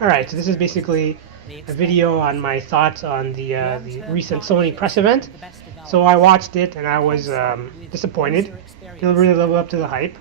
Alright, so this is basically a video on my thoughts on the recent Sony press event. So I watched it and I was disappointed. Didn't really live up to the hype.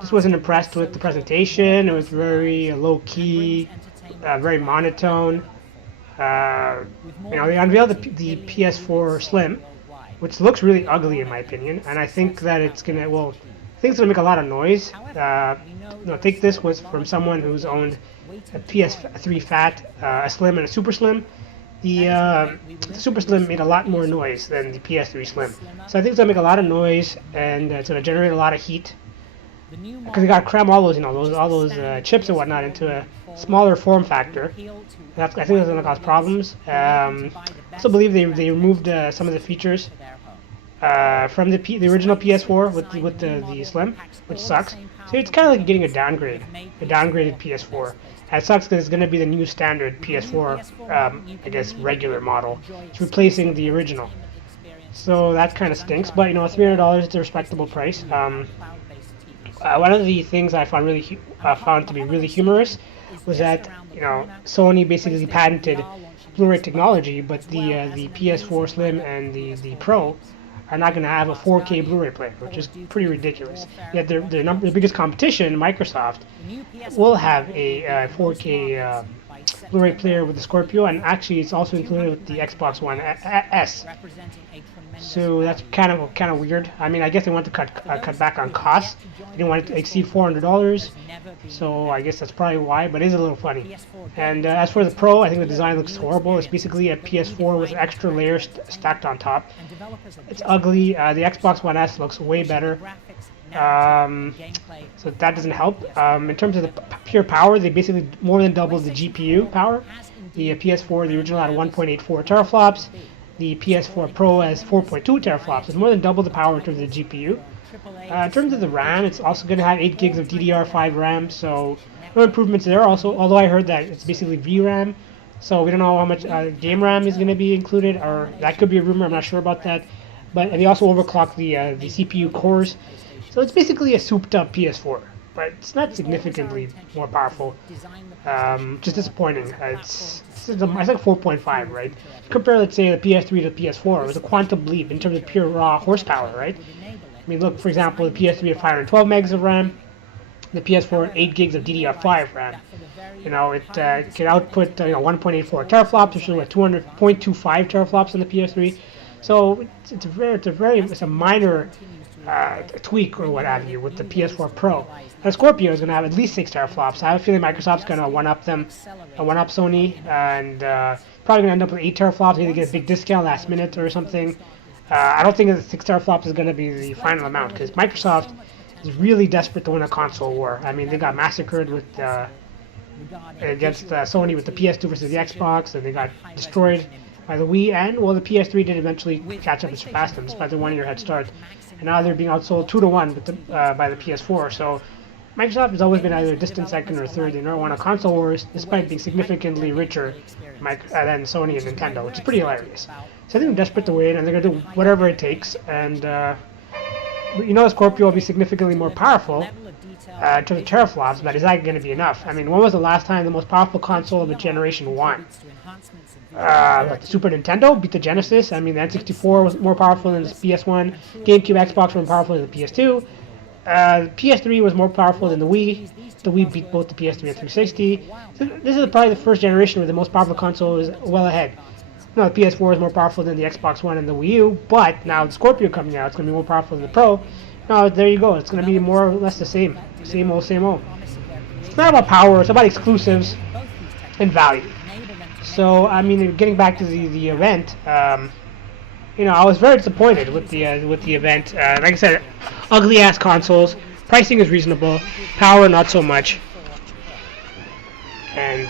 Just wasn't impressed with the presentation. It was very low-key, very monotone. They unveiled the PS4 Slim, which looks really ugly in my opinion, and I think that it's gonna make a lot of noise. I think this was from someone who's owned a PS3 Fat, a Slim, and a Super Slim. The Super Slim made a lot more noise than the PS3 Slim, so I think it's gonna make a lot of noise and it's gonna generate a lot of heat because they gotta cram all those chips and whatnot into a smaller form factor. I think that's gonna cause problems. I also believe they removed some of the features from the original PS4 with the Slim, which sucks. So it's kind of like getting a downgraded PS4. It sucks because it's going to be the new standard PS4, I guess regular model. It's replacing the original. So that kind of stinks. But $300 is a respectable price. One of the things I found to be really humorous was that Sony basically patented Blu-ray technology, but the PS4 Slim and the Pro are not going to have a 4K Blu-ray player, which is pretty ridiculous. Yet their biggest competition, Microsoft, will have a 4K Blu-ray player with the Scorpio, and actually it's also included with the Xbox One S. So that's kind of weird. I mean, I guess they want to cut back on costs. They didn't want it to exceed $400, so I guess that's probably why. But it is a little funny. And as for the Pro, I think the design looks horrible. It's basically a PS4 with extra layers stacked on top. It's ugly. The Xbox One S looks way better. So that doesn't help. In terms of the pure power, they basically more than doubled the GPU power. The PS4, the original, had 1.84 teraflops. The PS4 Pro has 4.2 teraflops. It's more than double the power in terms of the GPU. In terms of the RAM, it's also going to have 8 gigs of DDR5 RAM, so no improvements there. Also, although I heard that it's basically VRAM, so we don't know how much game RAM is going to be included, or that could be a rumor. I'm not sure about that. But they also overclock the CPU cores, so it's basically a souped-up PS4. But it's not significantly more powerful. Just disappointing. It's like 4.5, right? Compare, let's say, the PS3 to the PS4. It was a quantum leap in terms of pure raw horsepower, right? I mean, look, for example, the PS3 had 512 megs of RAM, the PS4 had 8 gigs of DDR5 RAM. It can output 1.84 teraflops, which is like 200.25 teraflops on the PS3. So it's a minor tweak or what have you with the PS4 Pro. And Scorpio is going to have at least 6 teraflops. I have a feeling Microsoft's going to one-up Sony, and probably going to end up with 8 teraflops. Maybe get a big discount last minute or something. I don't think that 6 teraflops is going to be the final amount because Microsoft is really desperate to win a console war. I mean, they got massacred against Sony with the PS2 versus the Xbox, and they got destroyed by the Wii, and the PS3 did eventually catch up and surpass them despite the 1-year head start. And now they're being outsold 2-1 by the PS4. So Microsoft has always been either a distant second or third. They never won a console wars, despite being significantly richer than Sony and Nintendo, which is pretty hilarious. So I think they're desperate to win, and they're going to do whatever it takes. And Scorpio will be significantly more powerful in terms of teraflops, but is that going to be enough? I mean, when was the last time the most powerful console of the generation won? The Super Nintendo beat the Genesis. I mean, the N64 was more powerful than the PS1. GameCube, Xbox were more powerful than the PS2. The PS3 was more powerful than the Wii. The Wii beat both the PS3 and 360. So this is probably the first generation where the most powerful console is well ahead. No, the PS4 is more powerful than the Xbox One and the Wii U, but now the Scorpio coming out, it's going to be more powerful than the Pro. Now, there you go. It's going to be more or less the same. Same old, same old. It's not about power. It's about exclusives and value. So, I mean, getting back to the event, I was very disappointed with the event. Like I said, ugly-ass consoles. Pricing is reasonable. Power, not so much. And,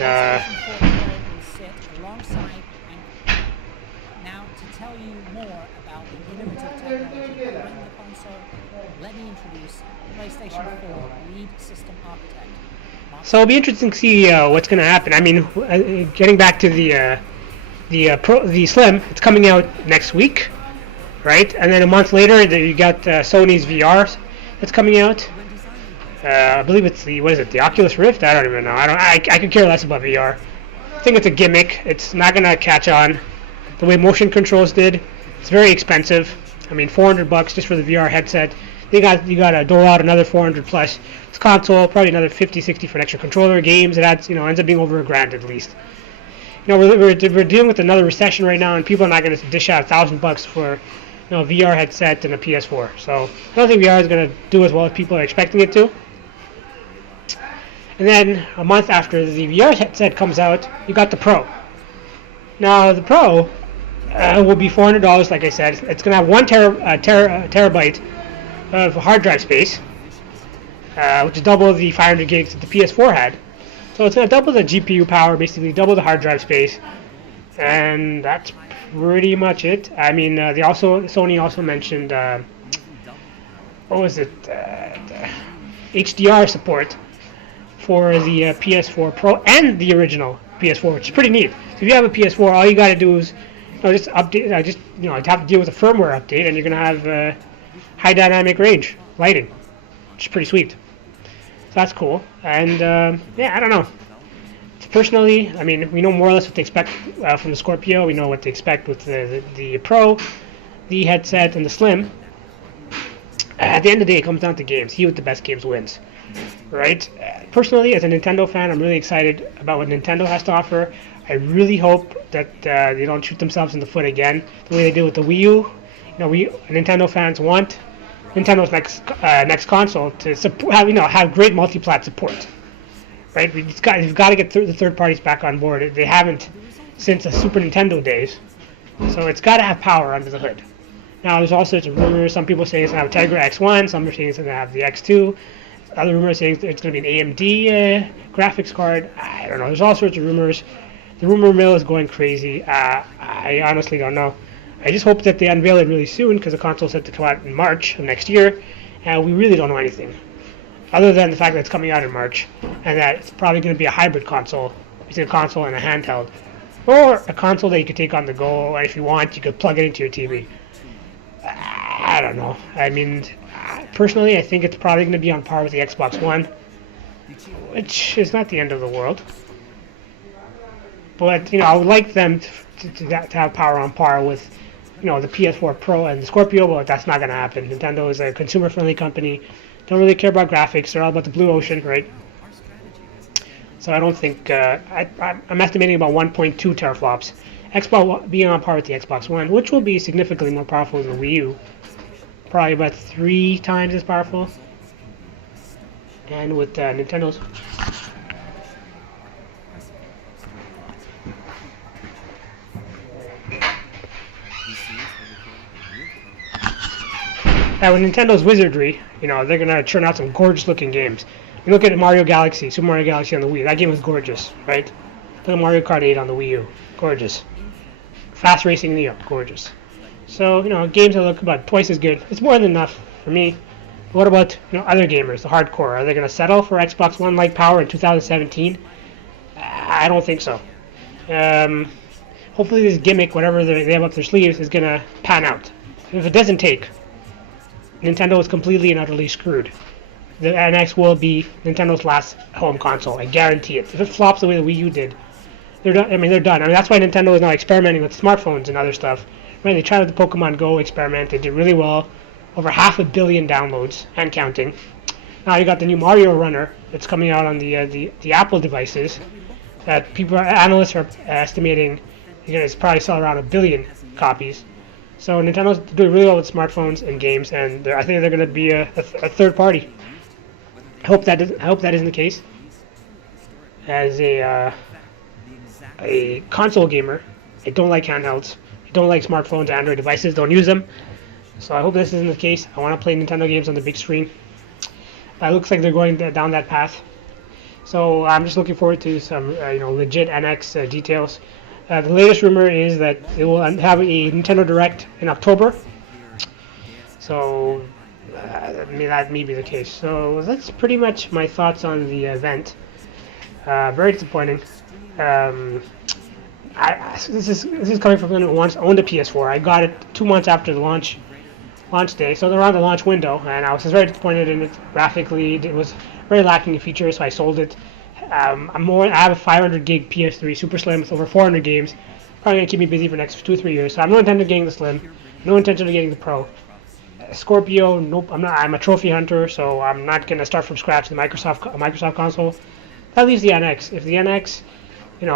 so it'll be interesting to see what's going to happen. I mean, getting back to the Slim, it's coming out next week, right? And then a month later, you got Sony's VR that's coming out. I believe it's the the Oculus Rift. I don't even know. I could care less about VR. I think it's a gimmick. It's not gonna catch on the way motion controls did. It's very expensive. I mean, $400 just for the VR headset. You got to dole out another 400 plus. It's console, probably another 50, 60 for an extra controller. Games, it adds, ends up being over $1,000 at least. We're dealing with another recession right now, and people are not going to dish out $1,000 for a VR headset and a PS4. So I don't think VR is going to do as well as people are expecting it to. And then a month after the VR headset comes out, you got the Pro. Now the Pro will be $400, like I said. It's going to have 1 terabyte of hard drive space, which is double the 500 gigs that the PS4 had. So it's going to double the GPU power, basically double the hard drive space, and that's pretty much it. I mean, Sony also mentioned HDR support for the PS4 Pro and the original PS4, which is pretty neat. So if you have a PS4, all you got to do is just update. You have to deal with a firmware update, and you're going to have high dynamic range lighting, which is pretty sweet. So that's cool. And I don't know. Personally, I mean, we know more or less what to expect from the Scorpio. We know what to expect with the Pro, the headset, and the Slim. At the end of the day, it comes down to games. He with the best games wins, right? Personally, as a Nintendo fan, I'm really excited about what Nintendo has to offer. I really hope that they don't shoot themselves in the foot again, the way they did with the Wii U. Nintendo fans want Nintendo's next console to have great multi-plat support, right? You've got to get the third parties back on board. They haven't since the Super Nintendo days, so it's got to have power under the hood. Now there's all sorts of rumors. Some people saying it's going to have a Tegra X1. Some are saying it's going to have the X2. Other rumors saying it's going to be an AMD graphics card. I don't know. There's all sorts of rumors. The rumor mill is going crazy. I honestly don't know. I just hope that they unveil it really soon, because the console is set to come out in March of next year, and we really don't know anything other than the fact that it's coming out in March, and that it's probably going to be a hybrid console between a console and a handheld, or a console that you could take on the go, and if you want, you could plug it into your TV. I don't know. I mean, personally, I think it's probably going to be on par with the Xbox One, which is not the end of the world. But I would like them to have power on par with the PS4 Pro and the Scorpio, but that's not going to happen. Nintendo is a consumer-friendly company. Don't really care about graphics. They're all about the blue ocean, right? So I don't think I'm estimating about 1.2 teraflops. Xbox being on par with the Xbox One, which will be significantly more powerful than the Wii U. Probably about 3 times as powerful. And with Nintendo's. Now, with Nintendo's wizardry, they're going to churn out some gorgeous-looking games. You look at Mario Galaxy, Super Mario Galaxy on the Wii. That game was gorgeous, right? Look at Mario Kart 8 on the Wii U. Gorgeous. Fast Racing Neo. Gorgeous. So, games that look about twice as good. It's more than enough for me. But what about, other gamers, the hardcore? Are they going to settle for Xbox One-like power in 2017? I don't think so. Hopefully this gimmick, whatever they have up their sleeves, is going to pan out. If it doesn't take, Nintendo is completely and utterly screwed. The NX will be Nintendo's last home console. I guarantee it. If it flops the way the Wii U did, they're done. They're done. That's why Nintendo is now experimenting with smartphones and other stuff. Right? They tried with the Pokemon Go experiment. They did really well. Over 500 million downloads and counting. Now you got the new Mario Runner that's coming out on the Apple devices. That analysts are estimating it's probably sell around 1 billion copies. So Nintendo's doing really well with smartphones and games, and I think they're going to be a third party. I hope that isn't the case. As a console gamer, I don't like handhelds. I don't like smartphones, Android devices. Don't use them. So I hope this isn't the case. I want to play Nintendo games on the big screen. It looks like they're going down that path. So I'm just looking forward to some legit NX details. The latest rumor is that they will have a Nintendo Direct in October. So that may be the case. So that's pretty much my thoughts on the event. Very disappointing. This is coming from someone who once owned a PS4. I got it 2 months after the launch launch day, so they're on the launch window, and I was just very disappointed in it. Graphically, it was very lacking in features, so I sold it. I have a 500 gig PS3 Super Slim with over 400 games. Probably gonna keep me busy for the next 2 or 3 years. So I have no intention of getting the Slim, no intention of getting the Pro. Scorpio, nope. I'm a trophy hunter, so I'm not gonna start from scratch the Microsoft console. That leaves the NX. If the NX,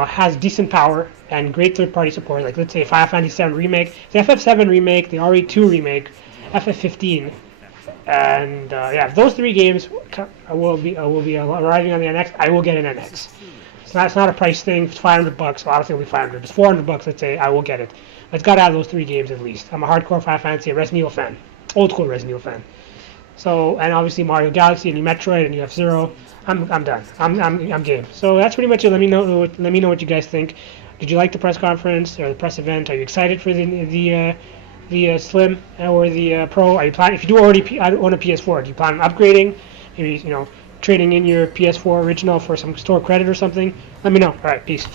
has decent power and great third-party support, like let's say Final Fantasy VII Remake, the FF7 Remake, the RE2 Remake, FF15, and if those 3 games will be arriving on the NX, I will get an NX. It's not a price thing. It's $500. A lot of things will be $500. It's $400. Let's say I will get it. But it's got to have those 3 games at least. I'm a hardcore Final Fantasy, a Resident Evil fan, old school Resident Evil fan. So, and obviously Mario Galaxy and Metroid and F-Zero. I'm done. I'm game. So that's pretty much it. Let me know what you guys think. Did you like the press conference or the press event? Are you excited for the Slim or the Pro? Are you planning? If you do already own a PS4, do you plan on upgrading? Maybe trading in your PS4 original for some store credit or something? Let me know. All right, peace.